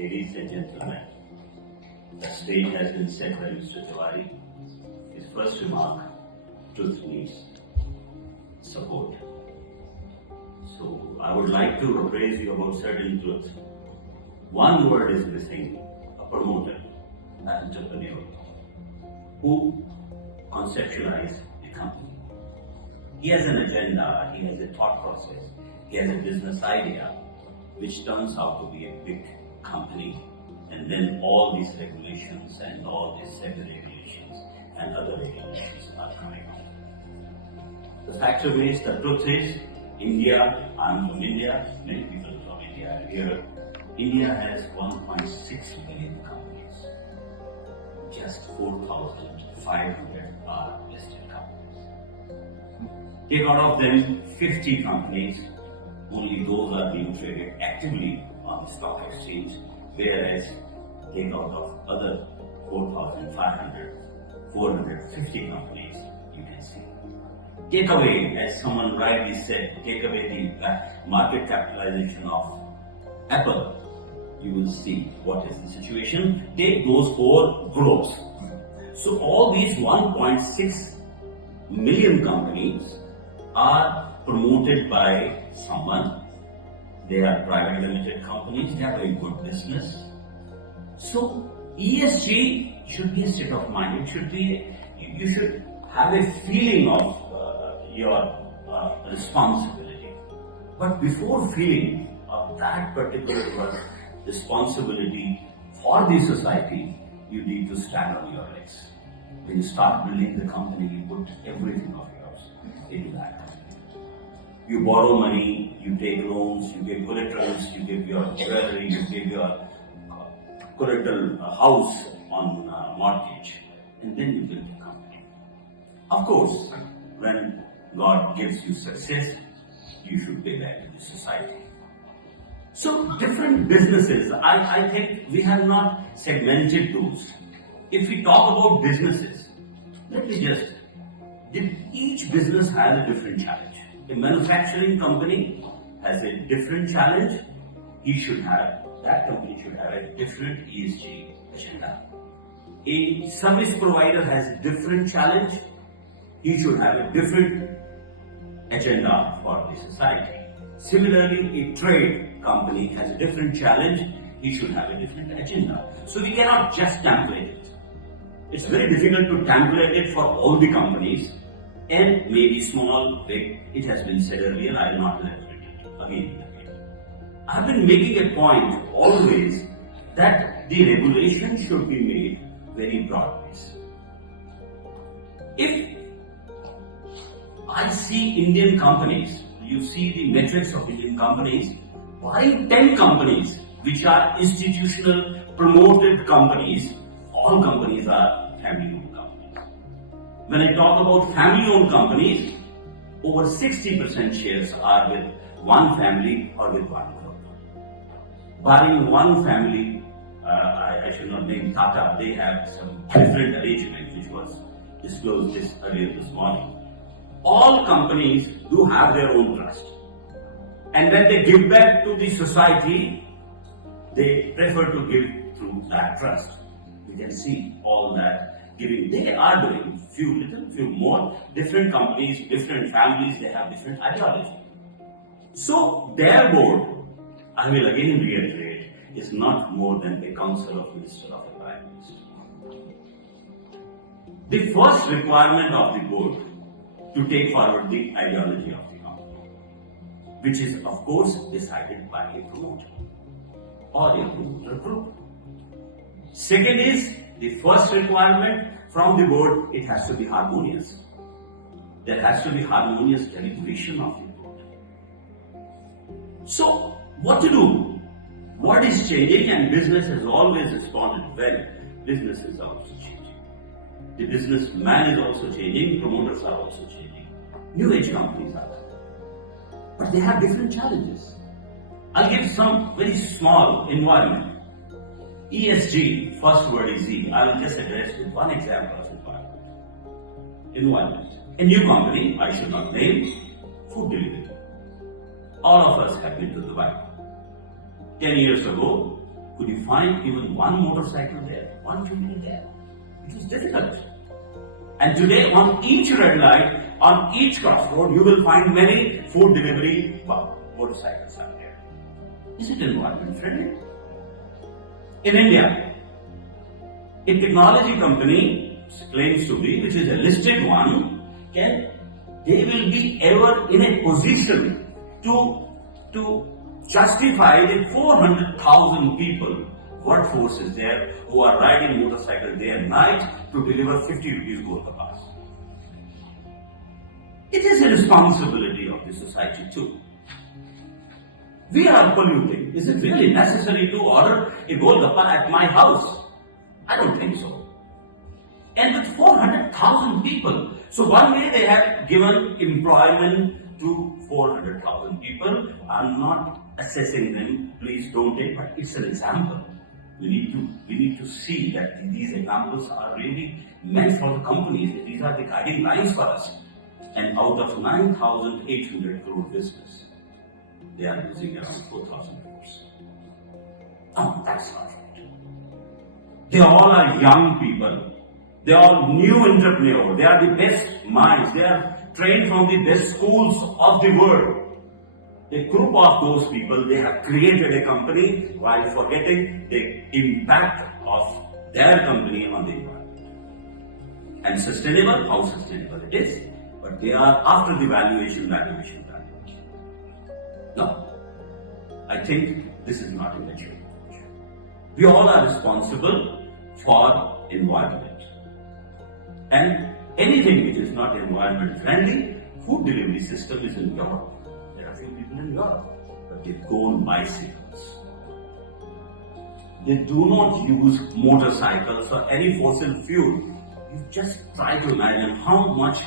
Ladies and gentlemen, the stage has been set by Mr. Tiwari. His first remark, truth needs support. So I would like to appraise you about certain truths. One word is missing, a promoter, an entrepreneur, who conceptualizes the company. He has an agenda, he has a thought process, he has a business idea, which turns out to be a big company. And then all these regulations and all these semi-regulations and other regulations are coming up. The fact remains, the truth is, India, I'm from India, many people from India are here. India has 1.6 million companies. Just 4,500 are listed companies. Take out of them 50 companies, only those are being traded actively on the stock exchange, whereas take out of other 4,500, 450 companies, you can see. Take away, as someone rightly said, take away the market capitalization of Apple, you will see what is the situation. Take those 4 groups. So all these 1.6 million companies are promoted by someone. They are private limited companies, they have a good business. So ESG should be a state of mind. It should be, you should have a feeling of your responsibility. But before feeling of that particular responsibility for the society, you need to stand on your legs. When you start building the company, you put everything of yours into that company. You borrow money, you take loans, you give collaterals, you give your jewelry, you give your collateral house on mortgage, and then you build the company. Of course, when God gives you success, you should pay back to the society. So different businesses, I think we have not segmented those. If we talk about businesses, let me just, each business has a different challenge. A manufacturing company has a different challenge. That company should have a different ESG agenda. A service provider has a different challenge. He should have a different agenda for the society. Similarly, a trade company has a different challenge. He should have a different agenda. So we cannot just template it. It's very difficult to template it for all the companies, and maybe small, big. It has been said earlier, I will not repeat it again. I have been making a point always that the regulation should be made very broad-based. If I see Indian companies, you see the metrics of Indian companies, buying 10 companies which are institutional promoted companies, all companies are family-owned companies. When I talk about family-owned companies, over 60% shares are with one family or with one group. Barring one family, I should not name Tata, they have some different arrangement which was disclosed earlier this morning. All companies do have their own trust. And when they give back to the society, they prefer to give through that trust. You can see all that giving. They are doing few more. Different companies, different families, they have different ideology. So their board, I will again reiterate, is not more than the Council of Ministers of the Prime Minister. The first requirement of the board to take forward the ideology of the company, which is of course decided by a promoter or a promoter group. Second is, the first requirement from the board, it has to be harmonious. There has to be harmonious deliberation of the board. So, what to do? What is changing? And business has always responded well. Business is also changing. The businessman is also changing, promoters are also changing. New age companies are there. But they have different challenges. I'll give some very small environment. ESG, first word is E. I will just address with one example of environment. Environment. A new company, I should not name, food delivery. All of us have been to Dubai. 10 years ago, Could you find even one motorcycle there, one two-wheeler there? It was difficult. And today, on each red light, on each crossroad, you will find many food delivery motorcycles out there. Is it environment friendly? In India, a technology company claims to be, which is a listed one, they will be ever in a position to justify the 400,000 people workforce is there who are riding motorcycles day and night to deliver 50 rupees Golgappas. It is a responsibility of the society too. We are polluting. Is it really necessary to order a Golgappa at my house? I don't think so. And with 400,000 people, so one way they have given employment to 400,000 people. I'm not assessing them, please don't take, but it's an example. We need to see that these examples are really meant for the companies. These are the guiding lines for us. And out of 9,800 crore business, they are losing around 4,000 crores. No, that's not right. They all are young people. They are new entrepreneurs. They are the best minds. They are trained from the best schools of the world. A group of those people, they have created a company while forgetting the impact of their company on the environment. And sustainable, how sustainable it is, but they are after the valuation. No, I think this is not a mature approach. We all are responsible for environment. And anything which is not environment friendly, food delivery system is in Europe. There are few people in Europe, but they go on bicycles. They do not use motorcycles or any fossil fuel. You just try to imagine how much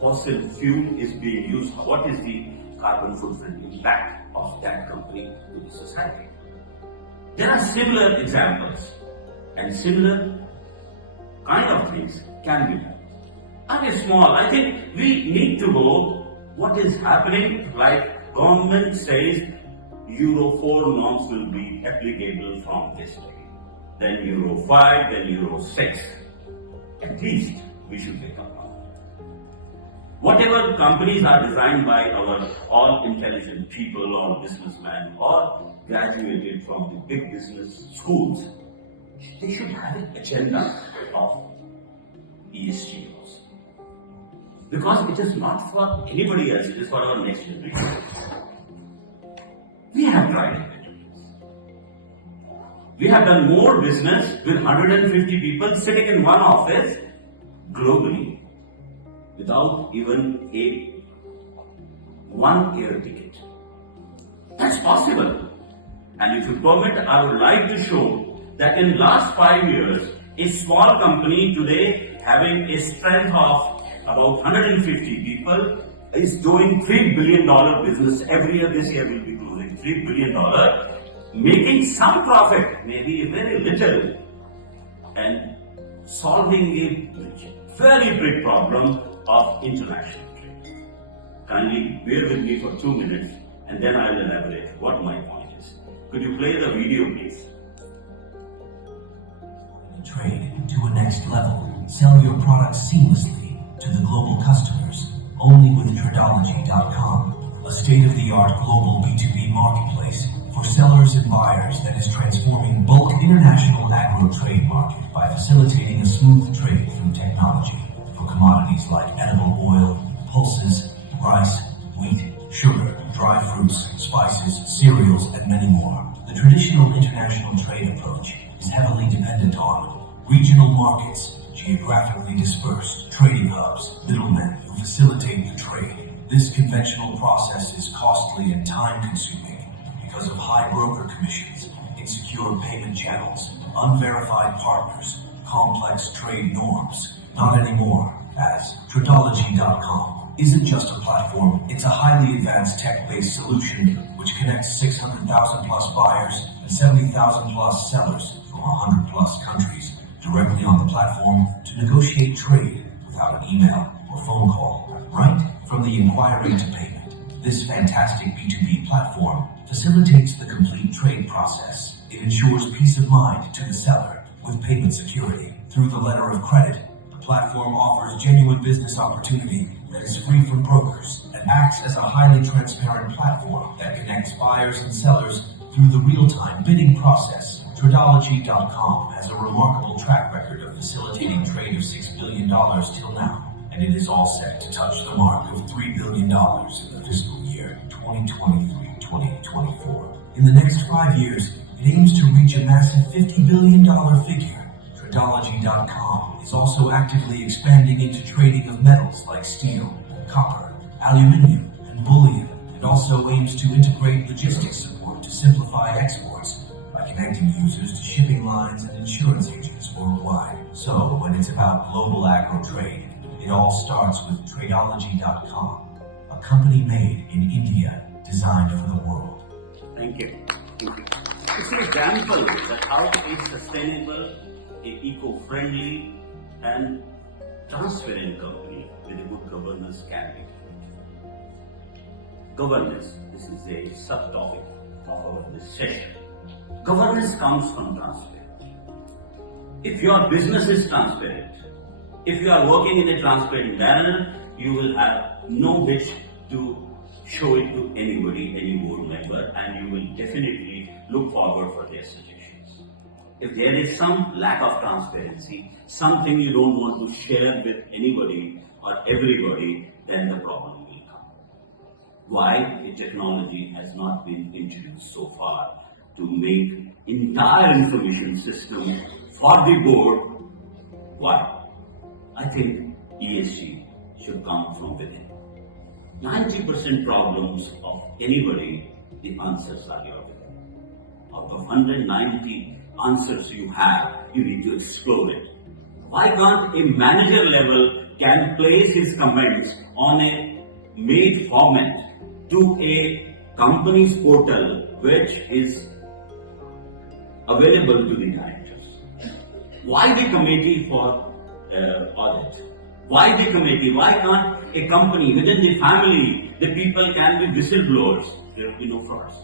fossil fuel is being used. What is the carbon footprint impact of that company to the society? There are similar examples and similar kind of things can be done. I think we need to know what is happening, like government says Euro 4 norms will be applicable from this day. Then Euro 5, then Euro 6. At least we should take up on it. Whatever companies are designed by our all intelligent people or businessmen or graduated from the big business schools, they should have an agenda of ESG also. Because it is not for anybody else, it is for our next generation. We have tried it. We have done more business with 150 people sitting in one office globally without even one air ticket. That's possible. And if you permit, I would like to show that in last 5 years, a small company today having a strength of about 150 people is doing $3 billion business every year. This year will be closing $3 billion, making some profit, maybe very little, and solving a very big problem of international trade. Kindly bear with me for 2 minutes and then I will elaborate what my point is. Could you play the video, please? Trade to a next level. Sell your products seamlessly to the global customers only with Tradologie.com, a state-of-the-art global B2B marketplace for sellers and buyers that is transforming bulk international agro-trade market by facilitating a smooth trade through technology for commodities like edible oil, pulses, rice, wheat, sugar, dry fruits, spices, cereals, and many more. The traditional international trade approach is heavily dependent on regional markets, geographically dispersed trading hubs, middlemen who facilitate the trade. This conventional process is costly and time-consuming because of high broker commissions, insecure payment channels, unverified partners, complex trade norms. Not anymore, as Tradologie.com isn't just a platform, it's a highly advanced tech-based solution which connects 600,000 plus buyers and 70,000 plus sellers from 100 plus countries directly on the platform to negotiate trade without an email or phone call, right from the inquiry to payment. This fantastic B2B platform facilitates the complete trade process it ensures peace of mind to the seller with payment security. Through the letter of credit, the platform offers genuine business opportunity that is free from brokers and acts as a highly transparent platform that connects buyers and sellers through the real-time bidding process. Tradologie.com has a remarkable track record of facilitating trade of $6 billion till now, and it is all set to touch the mark of $3 billion in the fiscal year 2023-2024. In the next 5 years, it aims to reach a massive $50 billion figure. Tradologie.com is also actively expanding into trading of metals like steel, copper, aluminium, and bullion, and also aims to integrate logistics support to simplify exports by connecting users to shipping lines and insurance agents worldwide. So, when it's about global agro trade, it all starts with Tradologie.com, a company made in India, designed for the world. Thank you. It's an example that how a sustainable, a eco-friendly and transparent company with a good governance can be. Governance, this is a subtopic of our session. Governance comes from transparency. If your business is transparent, if you are working in a transparent manner, you will have no wish to show it to anybody, any board member, and you will definitely look forward for their suggestions. If there is some lack of transparency, something you don't want to share with anybody or everybody, then the problem will come. Why the technology has not been introduced so far to make entire information system for the board? Why? I think ESG should come from within. 90% problems of anybody, the answers are your within. Out of 190 answers you have, you need to explore it. Why can't a manager level can place his comments on a made format to a company's portal which is available to the directors? Why the committee for audit? Why the committee? Why not a company within the family? The people can be whistleblowers. There will be no frauds.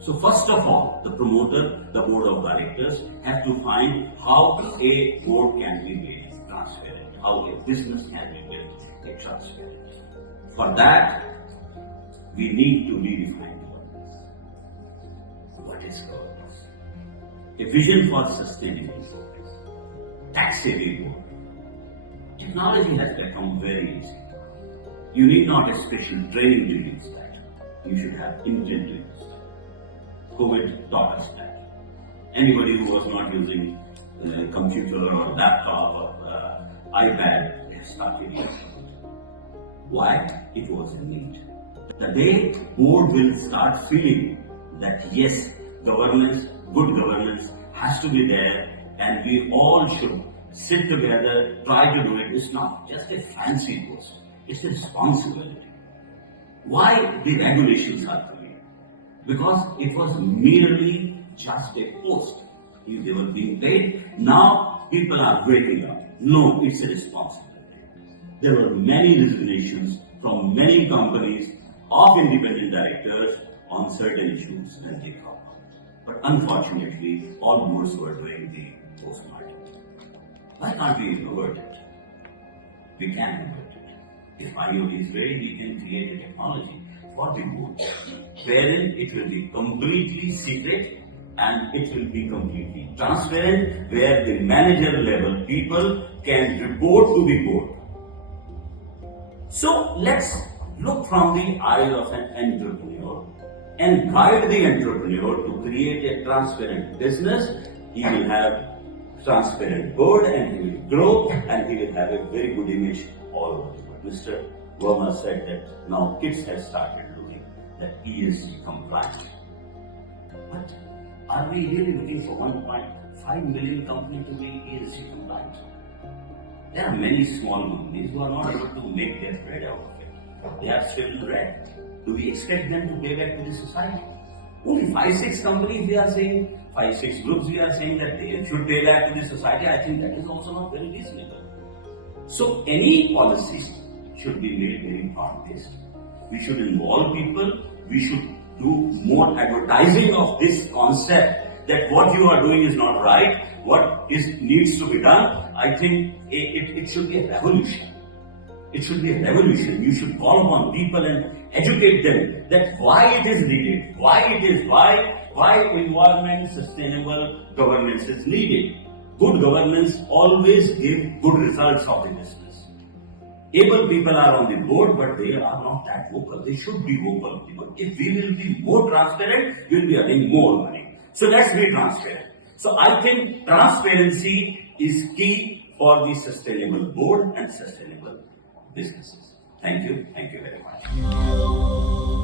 So first of all, the promoter, the board of directors have to find how a board can be made transparent, how a business can be made transparent. For that, we need to redefine governance. What is governance? A vision for sustainability. Tax-saving board. Technology has become very easy. You need not a special training to use that. You should have intent to use that. COVID taught us that. Anybody who was not using a computer or laptop or iPad, they started using it. Why? It was a need. The day board will start feeling that yes, governance, good governance has to be there, and we all should sit together, try to do it. It's not just a fancy post, it's a responsibility. Why the regulations are coming? Because it was merely just a post. They were being paid. Now people are waking up. No, it's a responsibility. There were many resignations from many companies of independent directors on certain issues that they covered. But unfortunately, all boards were doing the post-market. Why can't we avert it? We can avert it. If IOD is ready, we can create a technology for the board, wherein it will be completely secret and it will be completely transparent, where the manager level people can report to the board. So let's look from the eye of an entrepreneur and guide the entrepreneur to create a transparent business. He will have transparent board and he will grow and he will have a very good image all over the world. Mr. Verma said that now kids have started looking at ESG compliant. But are we really looking for 1.5 million companies to be ESG compliant? There are many small companies who are not able to make their bread out of it. They are still in red. Do we expect them to pay back to the society? Only 5-6 companies we are saying, 5-6 groups we are saying that they should pay back to the society. I think that is also not very reasonable. So any policy should be made very broad-based. We should involve people. We should do more advertising of this concept that what you are doing is not right, what needs to be done, I think it should be a revolution. It should be a revolution. You should call upon people and educate them that why it is needed, why environment sustainable governance is needed. Good governance always gives good results of the business. Able people are on the board, but they are not that vocal. They should be vocal. If we will be more transparent, we will be earning more money. So let's be transparent. So I think transparency is key for the sustainable board and sustainable businesses. Thank you very much.